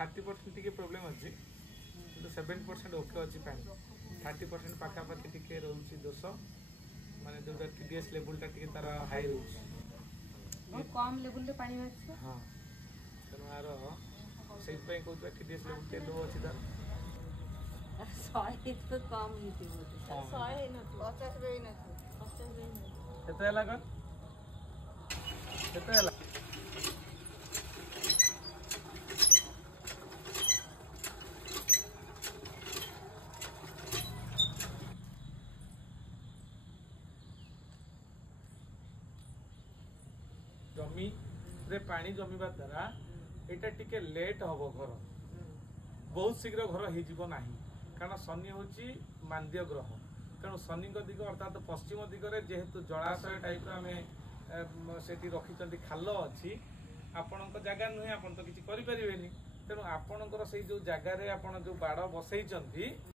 30% T problem अच्छी 70% okay अच्छी पानी 30% पाखापाखि टी रोचे दोष माने जो TDS लेवल तार हाई रोचे कम लेवल रे पानी बाहर हाँ तेणु यार से कहते TDS लेवल टे लो अच्छी तार 100 तो कम ही थी वो 100 है ना 50 रे ना 50 रे ना केते हला कर केते हला जमी रे पानी जमीबा द्वारा एटा टिके लेट हबो घर बहुत शीघ्र घर हो नाही कारण शनि होची मांद्य ग्रह तेणु शनि दिग अर्थात पश्चिम दिगरे जेहेतु जलाशय टाइप आम से रखी खाल अच्छी आपण जगह नुहे आप तो किसी करें तेणु आपणकर से जो जगार आप जो बाड़ बसई